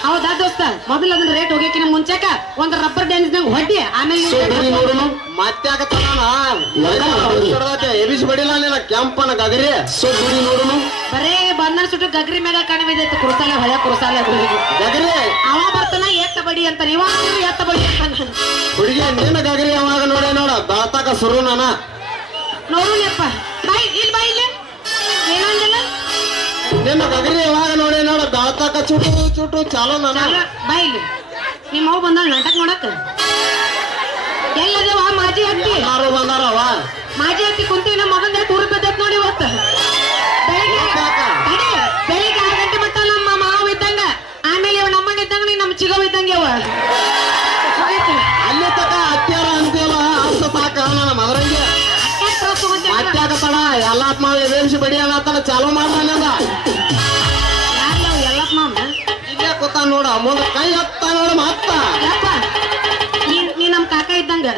ಹೌದಾ ದೋಸ್ತ? ಮೊದಲ ಅದನ್ನ ರೇಟ್ ಹೋಗ್ಯಾಕಿನ ಮುಂಚೆಕ ಒಂದ್ ರಬ್ಬರ್ ಡ್ಯಾನ್ಸ್ ನಂಗೆ ಹೊಡ್ಡಿ ಆಮೇಲೆ ಮತ್ತೆ ಎಬಿಸಿ ಬಡಿಲ್ಲ ನೀನ ಕೆಂಪನ ಗಗರಿ ನೋಡುನು. ಬರೇ ಬಂಧನ ಸುಟ್ಟು ಗಗ್ರಿ ಮ್ಯಾಗ ಕಾಣಬಿದ್ದೈತಿ ಕುರ್ಸಾಲೆ ಹೊಳೆ ಕುರ್ಸಾಲೆ ಗಗರಿ ಅವ ಬರ್ತಾನ ಎತ್ತ ಬಡಿ ಅಂತ ಇವಾಗ ಎತ್ತ ಬಡಿ ಅಂತ ಹುಡುಗಿ ನೀನ ಗಗರಿ ಅವಾಗ ನೋಡೇ ನೋಡ ಬೆಳತಾಕ ಸುರು ನಾನ ನೋಡುನಪ್ಪ. ಬಾಯ್ ಇಲ್ಲಿ ಬಾಯ್ ಇಲ್ಲಿ ಏನಂದಿಲ್ಲ ನಿನ್ನ ಗಗರಿ ಯಾವಾಗ ನೋಡೇ ನೋಡ ಬೆಳತಾಕ ಚುಟು ಚುಟು ಚಾಲೋ ನಾನ. ಬಾಯ್ ಇಲ್ಲಿ ನಿಮ್ಮ ಅವ್ ಬಂದ ನಾಟಕ ಮಾಡಕ್ ಎಲ್ಲದೇವ ಮಾಜಿ ಹತ್ತಿ ಯಾರು ಬಂದಾರವ ಮಾಜಿ ಹತ್ತಿ ಕುಂತೀವಿ. ನಮ್ಮ ಮಗಂದ ಟೂರ್ ಬಿದ್ದೈತ್ ನೋಡಿ ಇವತ್ತು ಬೆಳಿಗ್ಗೆ 6 ಗಂಟೆ ಮಟ್ಟ ನಮ್ಮ ಮಾವ ಇದ್ದಂಗ, ಆಮೇಲೆ ಇವ ನಮ್ಮಣ್ಣ ಇದ್ದಂಗ ನಮ್ಮ ಚಿಗವ್ ಇದ್ದಂಗೆ ಅವ ಅಲ್ಲಿ ತಕ ಹತ್ಯಾರ ಅಂತೀವಲ್ಲ ಅಷ್ಟು ಸಾಕ ನನ್ನ ಮದರಂಗಿ. ಮತ್ಯಾಕತ್ತಣ ಎಲ್ಲಾತ್ ಮಾವ ಎದೇಂಶಿ ಬಡಿ ಅನ್ನತ್ತಾನ ಚಾಲು ಮಾಡ್ತಾನಂದ. ಎಲ್ಲಪ್ಪ ಮಾಮ ಇಲ್ಲೇ ಕೂತ ನೋಡ ಮುಂದೆ ಕೈ ಹತ್ತ ನೋಡ ಮತ್ತ ನೀ ನಮ್ ಕಾಕ ಇದ್ದಂಗ.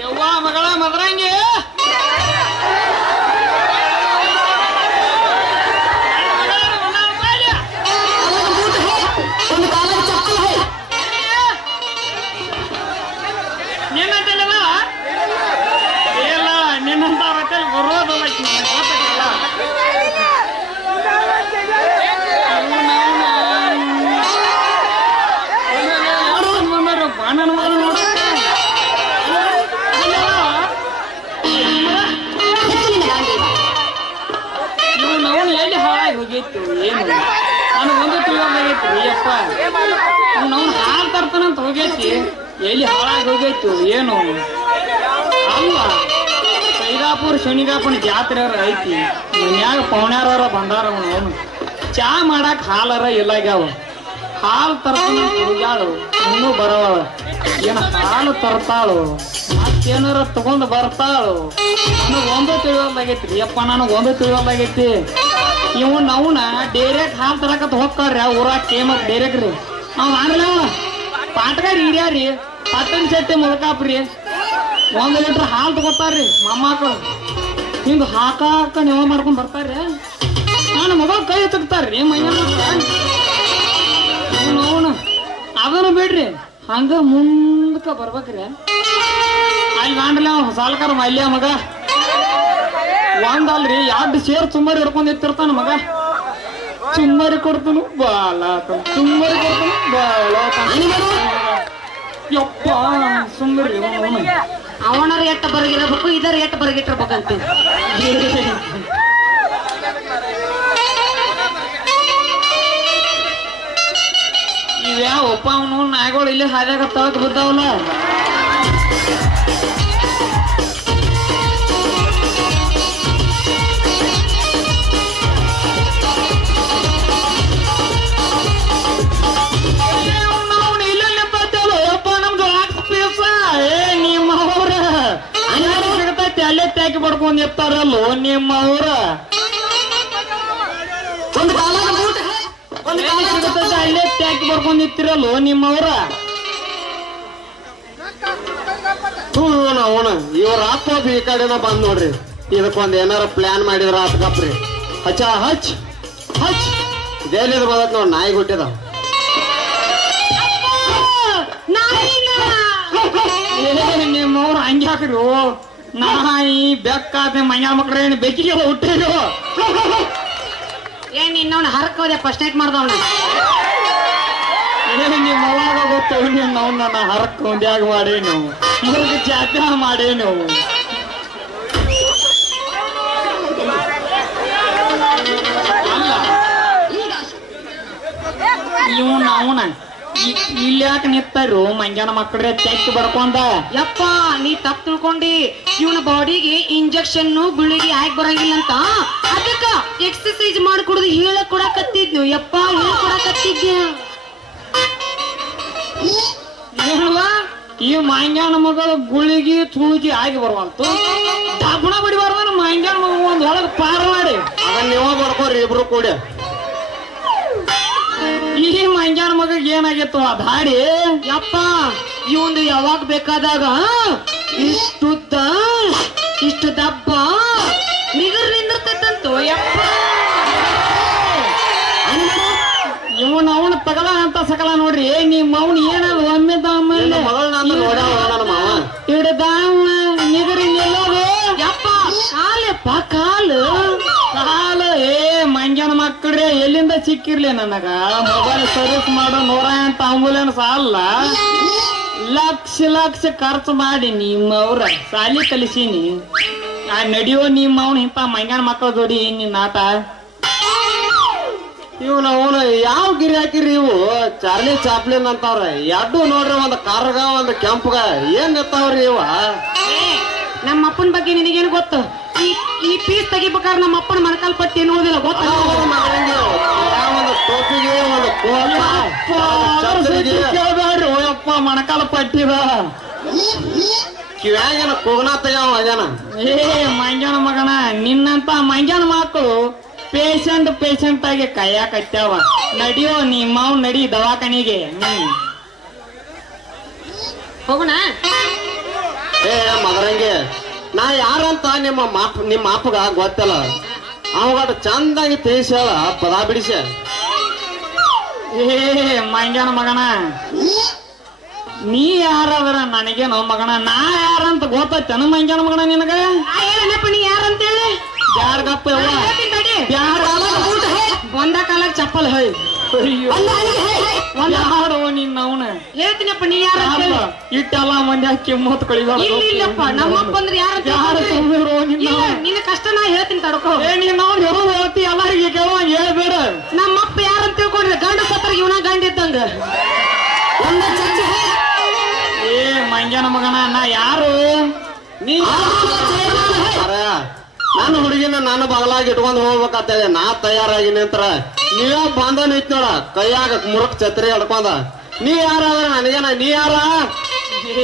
ಯವ್ವ ಮಗಳ ಮದ್ರಂಗಿ ನಿನ್ನಂತಲ್ಲ ಇಲ್ಲ ನಿನ್ನಂತ ಬರೋದಲ್ಲ ಬಾಣನ ಮಗನ ನೋಡಕ್ಕೆ ನಾವು ಎಲ್ಲಿ ಹಾಳಾಗಿ ಹೋಗಿತ್ತು ಏನು ನನಗೊಂದು ತಿಳಿಯೋದಾಗೈತಿ ಅಪ್ಪ ನಾವು ಹಾಲು ತರ್ತಾನಂತ ಹೋಗೈತಿ ಎಲ್ಲಿ ಹಾಳಾಗಿ ಹೋಗೈತು ಏನು ಅಲ್ಲ ಸೈದಾಪುರ ಶನಿಗಾಪನ ಜಾತ್ರೆ ಐತಿ ಮನ್ಯಾಗ ಪೌಣ್ಯಾರ ಬಂದಾರ ಅವನು ಚಾ ಮಾಡಾಕ ಹಾಲರ ಇಲ್ಲಾಗ್ಯಾವ ಹಾಲು ತರ್ತಾನಂತ ಹೋಗ್ಯಾಳು ಇನ್ನೂ ಬರವಳ ಏನ ಹಾಲು ತರ್ತಾಳು ಮತ್ತೇನಾರ ತಗೊಂಡ್ ಬರ್ತಾಳು ನನಗ್ ಒಂದು ತಿಳಿಯೋದಾಗೈತಿ ಅಪ್ಪ ನನಗ್ ಒಂದು ತಿಳಿಯೋದಾಗೈತಿ ಇವ್ ನಾವ್ನ ಡೈರೆಕ್ಟ್ ಹಾಲು ತರಕತ್ ಹೋಗ್ತಾರ್ರಿ ಊರಾಗ ಕೇಮಕ್ ಡೈರೆಕ್ಟ್ ರೀ ನಾವ್ ಮಾಡ್ಲ ಪಾಟ್ಗಾರಿ ಹಿಡ್ಯಾರಿ ಪಟ್ಟಣ ಚಟ್ಟಿ ಮುಳ್ಕಾಪ್ರಿ 1 ಲೀಟರ್ ಹಾಲು ತಗೋತಾರ್ರಿ ಮಮ್ಮಕ್ಕಳು ಹಿಂಗ ಹಾಕಾಕ ನೀವು ಮಾಡ್ಕೊಂಡ್ ಬರ್ತಾರ್ರಿ ನಾನು ಮಗ ಕೈ ತೆಗ್ತಾರ್ರಿ ಅವನು ಅದನ್ನು ಬಿಡ್ರಿ ಹಂಗ ಮುಂದಕ್ಕ ಬರ್ಬೇಕ್ರಿ ಅಲ್ಲಿ ಮಾಡ್ಲಿ ಅವ ಸಾಲಕಾರ ಮಲ್ಯ ಮಗ ಒಂದಲ್ರಿ 2 ಸೇರ್ ಸುಮ್ಮರಿ ಹಿಡ್ಕೊಂಡ್ ಎತ್ತಿರ್ತಾನ ಮಗ ಸುಮ್ಮರಿ ಕೊಡ್ತಾನು ಬಾಳ ಸುಮ್ಮರಿ ಕೊಡ್ತಾನು ಬಾಳ ಯಪ್ಪ ಸುಮ್ಮರಿ ಅವನರ ಎಟ್ಟ ಬರಗಿರಬೇಕು ಇದರ ಎಟ್ಟ ಬರಗಿಟ್ಟಿರ್ಬೇಕಂತ ಇವ್ಯಾವಪ್ಪ ಅವನು ನಾಯಿಗಳು ಇಲ್ಲಿ ಹಾದ್ಯಾಗ ತಳಕ್ ಬಿದ್ದಾವಲ್ಲ ಅಲ್ಲೇ ಟ್ಯಾಕಿ ಪಡ್ಕೊಂಡ್ ಇರ್ತಾರಲ್ಲೋ ನಿಮ್ಮವ್ರ ಅಲ್ಲೇ ಟ್ಯಾಕಿ ಪಡ್ಕೊಂಡ್ ಇರ್ತಿರಲ್ಲೋ ನಿಮ್ಮವ್ರ ಅವನು ಇವ್ರ ಅಪ್ಪ ಈ ಕಡೆನ ಬಂದ್ ನೋಡ್ರಿ ಇದಕ್ಕೊಂದ್ ಏನಾರ ಪ್ಲಾನ್ ಮಾಡಿದ್ರ ಆತ್ಕಪ್ರಿ ಹಚ್ಚ ಹಚ್ ಹಚ್ ಇದೇನಿದ್ ಬದತ್ ನೋಡ್ ನಾಯಿ ಹುಟ್ಟಿದ ನಿಮ್ಮವ್ರ ಹಂಗೆ ಹಾಕ್ರಿ ನಾಯಿ ಬೆಕ್ಕಾದ ಮೈಯ ಮಕ್ಳು ಏನು ಬೆಕ್ಕಿಗೆ ಹುಟ್ಟಿರು ಏನ್ ಇನ್ನವನ್ನ ಹರಕೋದೆ ಫಸ್ಟ್ ನೈಟ್ ಮಾಡ್ದವನ ನಿಮ್ಮ ಅವಾಗ ಗೊತ್ತವ ನಾವು ನನ್ನ ಹರಕ್ ಒಂದ್ಯಾಗ ಮಾಡೇನು ಮುರುಗ ಜಾತ್ರೆ ಮಾಡೇನು ಅಲ್ಲ ಇವನ್ ಅವನ ಇಲ್ಲಿ ಯಾಕೆ ನಿಂತಾರು ಮಂಜಾನ ಮಕ್ಕಳ್ರೆ ಚೆಕ್ ಬಡ್ಕೊಂಡ ಯಪ್ಪ ನೀ ತಪ್ಪು ತಿಳ್ಕೊಂಡಿ ಇವನ ಬಾಡಿಗೆ ಇಂಜೆಕ್ಷನ್ ಗುಳಿಗೆ ಹಾಕಿ ಬರಂಗಿಲ್ಲ ಅಂತ ಅದಕ್ಕ ಎಕ್ಸರ್ಸೈಸ್ ಮಾಡ್ಕೊಡುದು ಹೇಳ ಕೊಡಕತ್ತಿದ್ನು ಯಪ್ಪ ಹೇಳ ಕೊಡಕತ್ತಿದ್ಯ ಈ ಮಂಜಾನ ಮಗಳು ಗುಳಿಗೆ ತೂಜಿ ಆಗಿ ಬರುವಂತು ಡಬ್ಬಣ ಬಡಿ ಬರುವ ಮಂಜಾನ ಮಗ ಒಂದ್ ಒಳಗೆ ಪಾರ ಮಾಡಿ ಅದನ್ನ ನೀವು ಬರ್ಕೋರಿ ಇಬ್ರು ಕೂಡ ಈ ಮಂಜಾನ ಮಗ ಏನಾಗಿತ್ತು ಆ ದಾಡಿ ಯಪ್ಪ ಇವಂದು ಯಾವಾಗ ಬೇಕಾದಾಗ ಇಷ್ಟುದ್ದ ಇಷ್ಟು ದಪ್ಪ ನಿಗರ್ ನಿಂದಿರ್ತೈತಂತು ಯಪ್ಪ ಇವನ್ ಅವನ ತಗಲ ಅಂತ ಸಕಲ ನೋಡ್ರಿ ನಿಮ್ಮ ಅವನ್ ಏನದು ಒಮ್ಮೆ ಹಿಡ್ದಾವ ನಿಗರಿ ನಿಲ್ಲೋದು ಯಪ್ಪ ಕಾಲಪ್ಪ ಕಾಲು ಕಾಲು ಮಂಜಾನ ಮಕ್ಕಳ್ರೆ ಎಲ್ಲಿಂದ ಸಿಕ್ಕಿರ್ಲಿ ನನಗ ಮೊಬೈಲ್ ಸರ್ವಿಸ್ ಮಾಡೋ 108 ಆಂಬುಲೆನ್ಸ್ ಅಲ್ಲ ಲಕ್ಷ ಲಕ್ಷ ಖರ್ಚು ಮಾಡಿ ನಿಮ್ಮವ್ರ ಸಾಲಿ ಕಲಿಸೀನಿ ನಡಿಯೋ ನಿಮ್ಮ ಅವನು ಇಂತ ಮಂಗ್ಯಾನ ಮಕ್ಕಳ ಜೋಡಿ ನಿನ್ನ ಆಟ. ಇವ್ನ ಅವನು ಯಾವ ಗಿರಿ ಹಾಕಿರಿ ಇವು ಚಾರ್ಲಿ ಚಾಪ್ಲಿನ್ ಅಂತವ್ರ ಎರಡು ನೋಡ್ರಿ ಒಂದ್ ಕಾರ್ಗ ಒಂದ್ ಕೆಂಪಗ ಏನ್ ಎತ್ತಾವ್ರಿ ಇವ. ನಮ್ಮ ಅಪ್ಪನ ಬಗ್ಗೆ ನಿನಗೇನು ಗೊತ್ತು? ಈ ಪೀಸ್ ತೆಗಿಬೇಕಾದ್ರೆ ನಮ್ಮ ಅಪ್ಪನ ಮಣಕಾಲ್ ಪಟ್ಟಿ ಎನ್ನುವುದಿಲ್ಲ ಗೊತ್ತ? ಒಂದು ಟೋಪಿಗೆ ಒಂದು ಕೇಳ್ಬೇಡ್ರಿ ಓಯಪ್ಪ ಮಣಕಾಲ ಪಟ್ಟಿದ ಕಿವ್ಯಾಗೇನ ಕೂಗನ ತೆಗ್ಯಾವ ಅದೇನ. ಏ ಮಂಗ್ಯಾನ ಮಗನ ನಿನ್ನಂತ ಮಂಗ್ಯಾನ ಮಕ್ಕಳು ಪೇಷಂಟ್ ಆಗಿ ಕೈಯಾಕತ್ಯಾವ. ನಡಿಯೋ ನಿಮ್ಮ ನಡಿ ದವಾಖಾನಿಗೆ. ಹೋಗೋಣ. ಏ ಮಗರಂಗೆ ನಾ ಯಾರಂತ ನಿಮ್ಮ ಅಪ್ಪಗ ಗೊತ್ತಲ್ಲ. ಅವಗಟ ಚಂದಾಗಿ ತಿಳಿಸ್ಯಾಳ ಪದ ಬಿಡಿಸ. ಏ ಮಂಗ್ಯಾನ ಮಗನ ನೀ ಯಾರಾದ್ರ ನನಗೇನೋ ಮಗನ ನಾ ಯಾರಂತ ಗೊತ್ತೈತೇನ ಮಂಗ್ಯಾನ ಮಗನ ನಿನಗ? ಏನಪ್ಪ ನೀ ಯಾರಂತೇಳಿ? ಬ್ಯಾಡ್ಗಪ್ಪ ಯವ್ವ ಬ್ಯಾಡ ಒಂದ ಕಾಲಕ್ಕೆ ಚಪ್ಪಲ್ ಹೈ ಯಾಡೋ ನಿನ್ನ ಅವನ ಹೇಳ್ತೀನಪ್ಪ ನೀ ಯಾರ ಇಟ್ಟೆಲ್ಲ ಮಂದಿ ಹಾಕಿ ಮೂತ್ ಕಳಿದಾಳ. ಇಲ್ಲಪ್ಪ ನಮ್ಮಪ್ಪ ಅಂದ್ರೆ ಯಾರು ನಿನ್ನ ಕಷ್ಟ ನಾ ಹೇಳ್ತೀನಿ ತಡ್ಕೋ. ಏ ನೀನ್ ಅವ್ನು ಹೇಳೋದು ಹೇಳ್ತಿ ಎಲ್ಲರಿಗೆ ಕೇಳುವ ಹೇಳ್ಬೇಡ. ನಮ್ಮಪ್ಪ ಯಾರಂತ ತಿಳ್ಕೊಂಡ್ರೆ ಗಂಡ ಸತ್ರ ಇವನ ಗಂಡ ಇದ್ದಂಗ. ಏ ಮಂಗ್ಯಾನ ಮಗನ ನಾ ಯಾರು? ನೀ ನನ್ನ ಹುಡುಗಿನ ನಾನು ಬಗಲಾಗಿ ಇಟ್ಕೊಂಡ್ ಹೋಗ್ಬೇಕಂತೇಳಿ ನಾ ತಯಾರಾಗಿ ನಿಂತರ ನೀವ ಬಂದ ನಿಂತ ನೋಡ ಕೈಯಾಗ ಮುರುಕ್ ಛತ್ರಿ ಹಿಡ್ಕೊಂಡ. ನೀ ಯಾರಾದ್ರ ನನಗೇನ ನೀ ಯಾರ?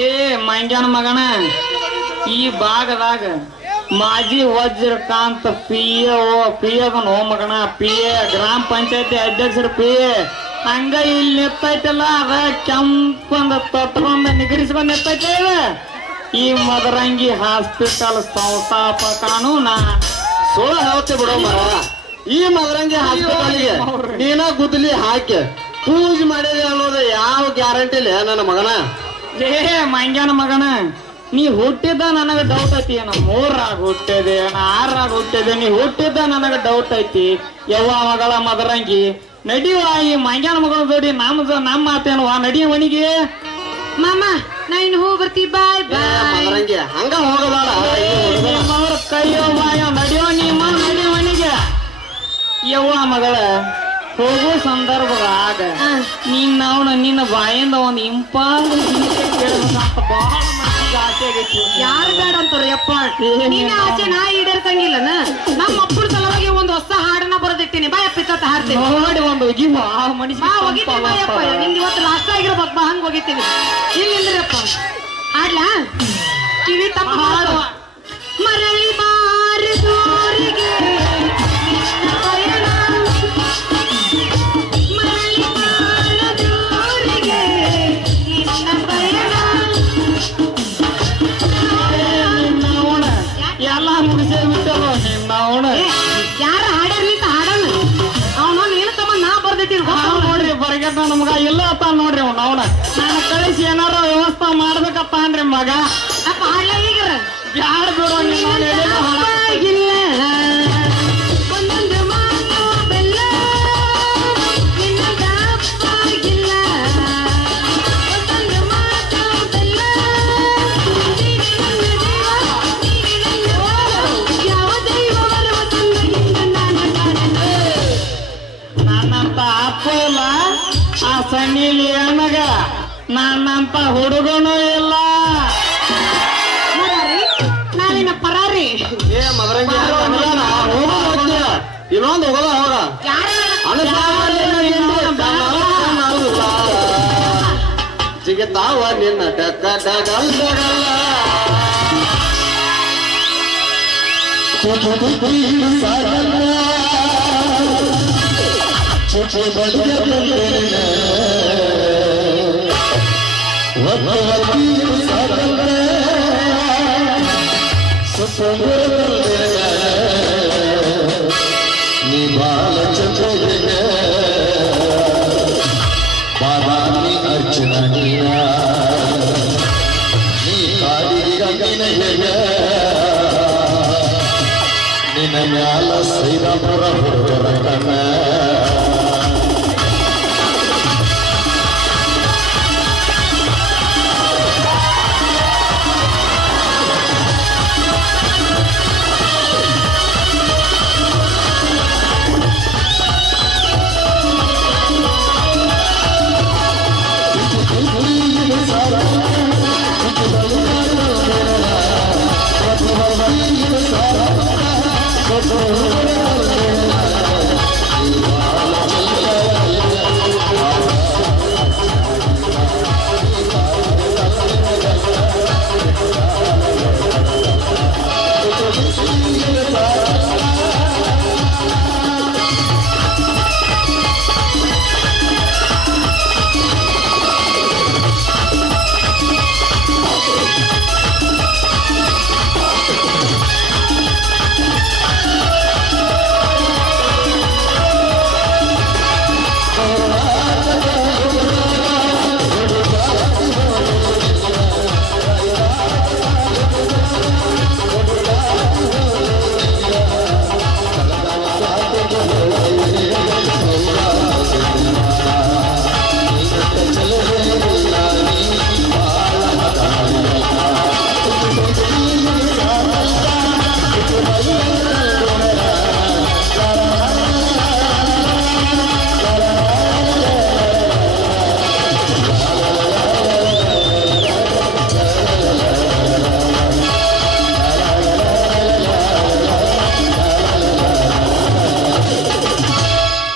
ಏ ಮಂಗ್ಯಾನ ಮಗನ ಈ ಭಾಗದಾಗ ಮಾಜಿ ವಜ್ರಕಾಂತ್ ಪಿಯದನೋ ಮಗನ ಗ್ರಾಮ ಪಂಚಾಯತಿ ಅಧ್ಯಕ್ಷರ ಹಂಗ ಇಲ್ಲಿ ನಿತ್ತೈತಲ್ಲ ಅದ ಕೆಂಪಂದ ತತ್ಕೊಂಡ ನಿಗರಿಸ್ಕೊಂಡ್ ನಿತ್ತೈತೆ. ಈ ಮದರಂಗಿ ಹಾಸ್ಪಿಟಲ್ ಸಂಸ್ಥಾಪಕನು ನಾ. ಸುಳ್ಳು ಹೇಳ್ತಿ ಬಿಡೋ ಮರ. ಈ ಮಗರಂಗಿ ಹಾಸ್ಪಿಟಲ್ಗೆ ನೀನ ಗುದ್ದಲಿ ಹಾಕಿ ಪೂಜೆ ಮಾಡಿದೆ ಅನ್ನೋದು ಯಾವ ಗ್ಯಾರಂಟಿ ಇಲ್ಲ ನನ್ನ ಮಗನ. ಏ ಮಂಗ್ಯಾನ ಮಗನ ನೀ ಹುಟ್ಟಿದ್ದ ನನಗ ಡೌಟ್ ಐತಿ. ಏನ 3ರಾಗ ಹುಟ್ಟಿದೆ 6ರಾಗ ಹುಟ್ಟಿದೆ. ನೀ ಹುಟ್ಟಿದ್ದ ನನಗ ಡೌಟ್ ಐತಿ. ಯವ್ವ ಮಗಳ ಮದರಂಗಿ ನಡಿವ ಈ ಮಂಗ್ಯಾನ ಮಗಳ ಜೋಡಿ ನಮ್ಮ ಮಾತೇನವ ನಡಿ ಮನಿಗೆ. ಮಾಮ ನಾ ಇನ್ನು ಹೋಗಿ ಬರ್ತೀವಿ. ಬಾಯ್ ಬಾಯ್. ಮಗರಂಗಿ ಹಂಗ ಹೋಗಬೇಡ. ಅವ್ರ ಕೈಯೋ ಬಾಯೋ ನಡಿಯೋ ನಿಮ್ಮ ನಡಿ ಮನಿಗೆ. ಯವ್ವ ಮಗಳ ಹೋಗೋ ಸಂದರ್ಭದಾಗ ನಿನ್ನ ಬಾಯಿಂದ ಒಂದು ಇಂಪಾದ ಕೇಳಬೇಕಂತ ಬಹಳ ಮನಸ್ಸಿಗೆ ಆಸೆ ಆಗೈತಿ. ಯಾರು ಬೇಡ ಅಂತಾರ ಯಪ್ಪ. ನಿನ್ನ ಆಸೆ ನಾ ಈಡೇರ್ಸಂಗಿಲ್ಲನ. ನಮ್ಮ ಅಪ್ಪನ ಸಲುವಾಗಿ ಒಂದು ಹೊಸ ಹಾಡನ್ನ ಬರೆದಿಟ್ಟಿನಿ. ಬಾಯಪ್ಪ ಇತ್ತ ಹಾಡ್ತೀನಿ ನೋಡಿ ಒಂದು ಒಗಿವ ಬಾ ಹೋಗಿದ್ದೀನಿ. ಬಾಯಪ್ಪ ನಿಂದ ಇವತ್ತು ಲಾಸ್ಟ್ ಆಗಿರ್ಬೇಕು. ಬಾ ಹಂಗ ಹೋಗಿತೀನಿ. ಇಲ್ಲಿಂದ್ರಪ್ಪ ಹಾಡ್ಲಾ ಕಿವಿ ತಪ್ಪ ಹಾಡು. ಮರಳಿ ಬಾರದೂರಿಗೆ ಎಲ್ಲ ಮುಗಿಸೇ ಬಿಟ್ಟಲ್ಲ ನಿನ್ನ ಅವನ. ಯಾರ ಹಾಡ್ಯಾರ್ಲಿಂತ ಹಾಡಲ್ಲ ಅವನು ಏನು ತಮ್ಮ ನಾ ಬರ್ದಿಟ್ಟಿನ ನೋಡ್ರಿ ಬರಗೆಟ್ಟ ನಮಗ ಇಲ್ಲ ಅತ್ತ ನೋಡ್ರಿ ಅವ್ನ ನಾನು ಕಳಿಸಿ ಏನಾರ ವ್ಯವಸ್ಥೆ ಮಾಡ್ಬೇಕಪ್ಪ ಅನ್ರಿ ಮಗ. ಅಪ್ಪ ಹಾಡ್ಲ ಈಗರ ಬ್ಯಾಡ ಬಿಡೋ ಇಲ್ಲ ಒಂದೊಂದು ಮಾತು ಬೆಲ್ಲ ನಿನ್ನಗ ಅಪ್ಪಾಗಿಲ್ಲ. ಒಂದೊಂದು ಮಾತು ಬೆಲ್ಲ ಯಾವ ದೈವ ಬರುವ ತಂದೆಯಿಂದ ನಾನು ನನ್ನಂತ ಅಪ್ಪ ಇಲ್ಲ ಆ ಸಣ್ಣಿಲಿ ಅಣ್ಣಗ ನನ್ನಂತ ಹುಡುಗನೂ ಇಲ್ಲ. ನಾವಿನ ಪರಾರಿ. ಏ ಮಗರಂಗಿ ಇನ್ನೊಂದು ಹೋಗದ ಹೋಗ ಜಿಗಿತಾವ ನಿನ್ನ ಡಕ್ಕ ಡಗಲ್ ಡಗಲ್ಲ. ನೀ ಬಾಲ ಚಂದ್ರನ ಬಾದಾಮಿ ಅರ್ಚನ ನೀನ ನೀ ಕಾಡಿನ ಹೇಗ ನಿನ್ನ ಮ್ಯಾಲ ಶ್ರೀರಾಮರ ಹುಡುಗರ ಕಣ್ಣ.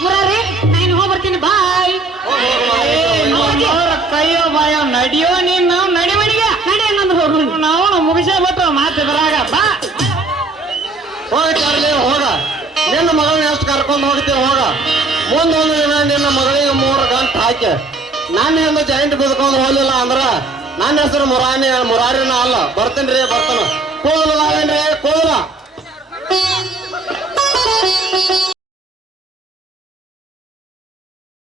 ಮುರಾರಿ ನಾನು ಹೋಗಿ ಬರ್ತೀನಿ ಬಾಯ್. ಕೈಯೋ ಬಾಯೋ ನಡಿಯೋ ನೀನ್ ನಾವು ನಡಿ ಮನಿಗೆ ನಡಿ ಅನ್ನೊಂದು ಹೋಗು. ನಾವು ಮುಗಿಸೇ ಬಿಟ್ಟು ಮಾತು ಬರಾಗ ಬಾ. ಹೋಗ ಚಾರ್ಲಿ ಹೋಗ, ನಿನ್ನ ಮಗಳನ್ನ ಎಷ್ಟು ಕರ್ಕೊಂಡು ಹೋಗ್ತೀವಿ ಹೋಗ. ಮುಂದೊಂದು ದಿನ ನಿನ್ನ ಮಗಳಿಗೆ 3 ಗಂಟೆ ಹಾಕಿ ನಾನು ಎಂದು ಜಾಯಿಂಟ್ ಬಿದ್ಕೊಂಡು ಹೋಗ್ಲಿಲ್ಲ ಅಂದ್ರ ನನ್ನ ಹೆಸರು ಮುರಾರಿನ ಅಲ್ಲ. ಬರ್ತೀನಿ ರೀ, ಬರ್ತಾನ. ಕೂದಲು ಕೂದಲ